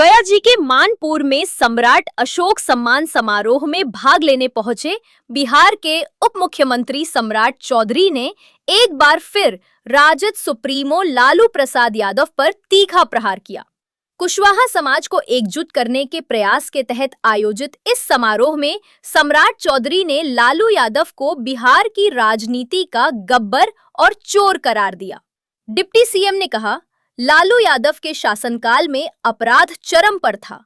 गया जी के मानपुर में सम्राट अशोक सम्मान समारोह में भाग लेने पहुंचे बिहार के उप मुख्यमंत्री सम्राट चौधरी ने एक बार फिर राजद सुप्रीमो लालू प्रसाद यादव पर तीखा प्रहार किया। कुशवाहा समाज को एकजुट करने के प्रयास के तहत आयोजित इस समारोह में सम्राट चौधरी ने लालू यादव को बिहार की राजनीति का गब्बर और चोर करार दिया। डिप्टी सीएम ने कहा, लालू यादव के शासनकाल में अपराध चरम पर था।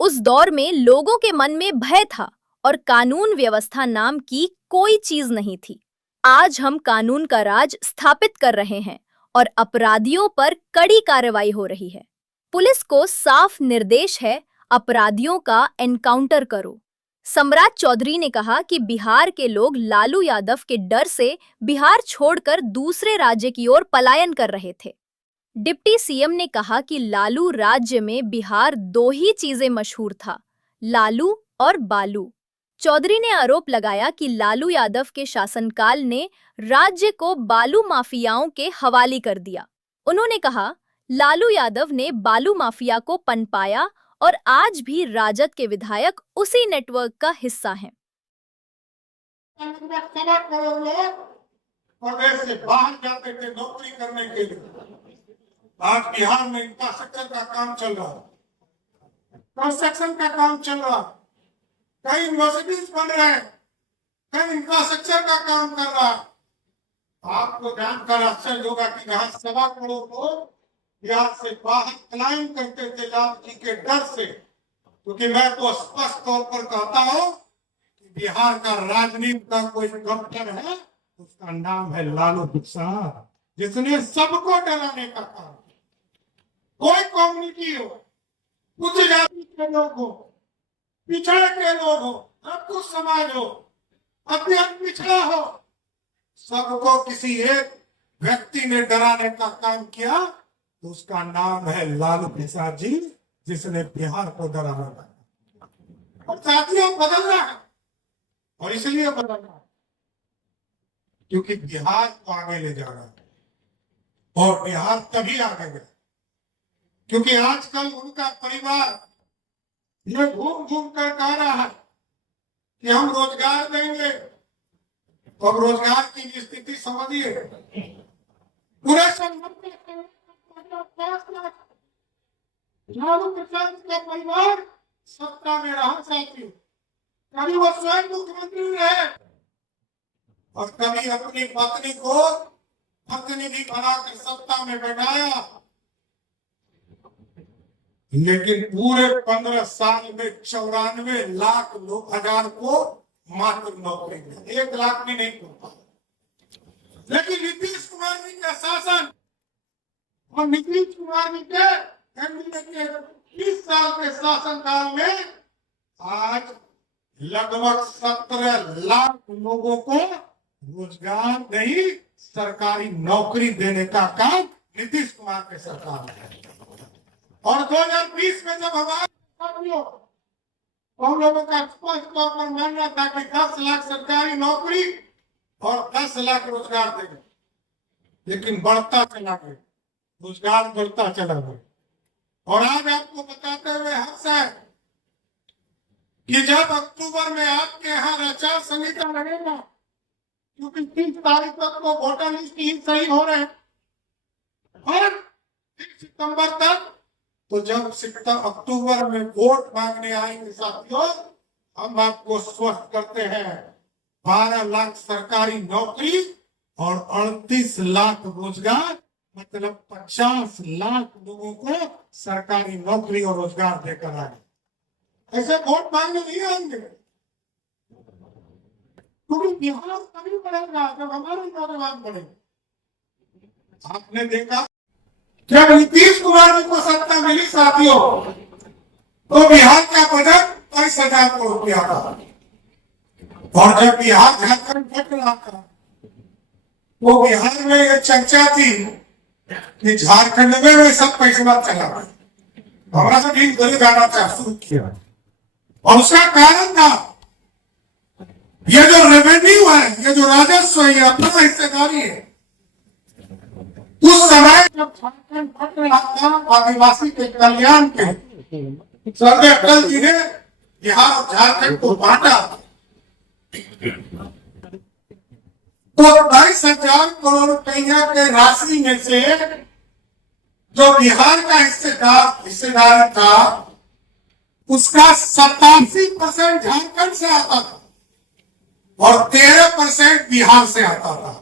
उस दौर में लोगों के मन में भय था और कानून व्यवस्था नाम की कोई चीज नहीं थी। आज हम कानून का राज स्थापित कर रहे हैं और अपराधियों पर कड़ी कार्रवाई हो रही है। पुलिस को साफ निर्देश है, अपराधियों का एनकाउंटर करो। सम्राट चौधरी ने कहा कि बिहार के लोग लालू यादव के डर से बिहार छोड़कर दूसरे राज्य की ओर पलायन कर रहे थे। डिप्टी सीएम ने कहा कि लालू राज्य में बिहार दो ही चीजें मशहूर था, लालू और बालू। चौधरी ने आरोप लगाया कि लालू यादव के शासनकाल ने राज्य को बालू माफियाओं के हवाले कर दिया। उन्होंने कहा, लालू यादव ने बालू माफिया को पनपाया और आज भी राजद के विधायक उसी नेटवर्क का हिस्सा हैं। प्रदेश से बाहर जाते थे नौकरी करने के लिए। आज बिहार में इंफ्रास्ट्रक्चर का काम चल रहा है, कंस्ट्रक्शन का काम चल रहा है, कई यूनिवर्सिटीज बन रहे हैं, कई इंफ्रास्ट्रक्चर का काम कर रहा है। आपको जानकर आश्चर्य होगा कि जहां 1.25 करोड़ लोग बिहार से बाहर पलायन करते थे लालू जी के डर से, क्योंकि मैं तो स्पष्ट तौर पर कहता हूं कि बिहार का राजनीति का कोई गब्बर है, उसका नाम है लालू प्रसाद, जिसने सबको डराने का काम। कोई कम्युनिटी हो, उच्च जाति के लोग हो, पिछड़े के लोग हो, कुछ समाज हो, अत्यंत पिछड़ा हो, सबको किसी एक व्यक्ति ने डराने का काम किया, तो उसका नाम है लालू प्रसाद जी, जिसने बिहार को डराना था। और साथियों, बदलना है, और इसलिए बदलना है क्योंकि बिहार को आगे ले जा रहा है। और बिहार तभी आगे गया क्योंकि आजकल उनका परिवार ये घूम घूम कर कह रहा है कि हम रोजगार देंगे। तो अब रोजगार की स्थिति समझिए, पूरे लालू प्रसाद का परिवार सत्ता में रहा साथियों, कभी वो स्वयं मुख्यमंत्री रहे और कभी अपनी पत्नी को प्रतिनिधि बनाकर सत्ता में बैठाया, लेकिन पूरे 15 साल में 94 लाख हजार को मात्र नौकरी मिली, 1 लाख भी नहीं पहुंचा। लेकिन नीतीश कुमार जी का शासन और नीतीश कुमार जी के एनडीए के 20 साल के शासनकाल में आज लगभग 17 लाख लोगों को रोजगार नहीं, सरकारी नौकरी देने का काम नीतीश कुमार के सरकार में है। और 2020 में जब हमारे हम लोगों का स्पष्ट तौर पर मानना था कि 10 लाख सरकारी नौकरी और 10 लाख रोजगार देंगे, लेकिन बढ़ता चला गया, रोजगार बढ़ता चला गया। और आज आपको बताते हुए हर्ष है कि जब अक्टूबर में आपके यहाँ आचार संहिता लगेगा, क्योंकि 30 तारीख तक तो वोटर लिस्ट ही सही हो रहे हैं, और 30 सितंबर तक, तो जब अक्टूबर में वोट मांगने आएंगे साथियों, हम आपको स्पष्ट करते हैं 12 लाख सरकारी नौकरी और 38 लाख रोजगार, मतलब 50 लाख लोगों को सरकारी नौकरी और रोजगार देकर आए। ऐसे वोट मांगने नहीं आएंगे, क्योंकि बिहार तभी बढ़ेगा जब हमारे नौजवान बढ़ेंगे। आपने देखा जब नीतीश कुमार जी को सत्ता मिली साथियों, तो बिहार का बजट 22,000 करोड़ रुपया था, और जब बिहार झारखंड बट रहा था, तो बिहार में यह चर्चा थी कि झारखंड में सब पैसा चला गया, हमारा सब एक गरीब गाना शुरू किया। और उसका कारण था ये जो रेवेन्यू है, ये जो राजस्व है, ये अपना हिस्सेदारी है। उस समय जब झारखंड बट रहा था आदिवासी के कल्याण के स्वर्गीय अटल जी ने बिहार और झारखंड को बांटा तो 22,000 करोड़ रुपया के राशि में से जो बिहार का हिस्सेदारी था उसका 87% झारखंड से आता था और 13% बिहार से आता था।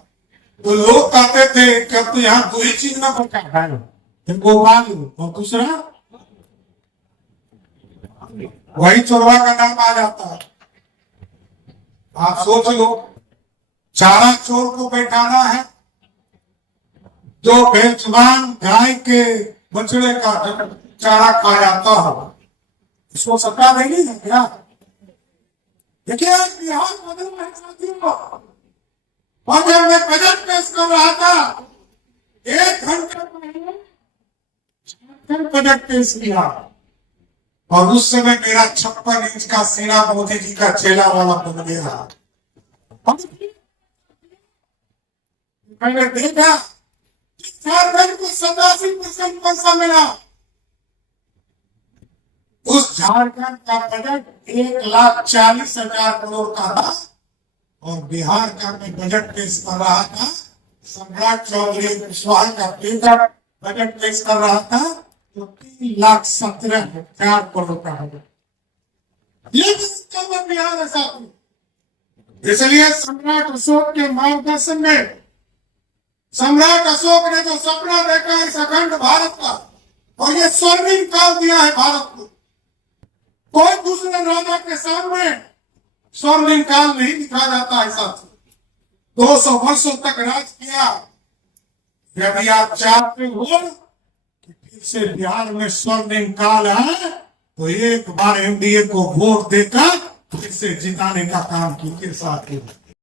तो लोग कहते थे कि अब तो यहाँ दो ही चीज ना बचा है, एक गोपाल और दूसरा वही चोरवा का नाम आ जाता है। आप सोच लो, चारा चोर को बैठाना है, जो बेजुबान गाय के बछड़े का चारा खा जाता हो, इसको सत्ता देनी है क्या? देखिए आज बिहार बदल रहे साथियों, और जब मैं बजट पेश कर रहा था 1 घंटे पहले बजट पेश किया और उस समय मेरा 56 इंच का सीना मोदी जी का चेला वाला बन गया। मैंने देखा झारखंड को 87% पैसा मिला। उस झारखंड का बजट 1,40,000 करोड़ का था और बिहार का मैं बजट पेश कर रहा था, सम्राट चौधरी कुशवाहा का बजट पेश कर रहा था तो 3,17,000 करोड़ का है। ये बिहार है साथियों। इसलिए सम्राट अशोक के मार्गदर्शन में सम्राट अशोक ने जो सपना देखा है इस अखंड भारत का, और ये स्वर्णिम काल दिया है भारत को, कोई दूसरे राजा के सामने स्वर्णिम काल नहीं दिखा जाता है साथियों। 200 वर्षों तक राज किया। यदि आप चाहते हो कि फिर से बिहार में स्वर्णिम काल है तो एक बार एनडीए को वोट देकर फिर से जिताने का काम कीजिए साथियों।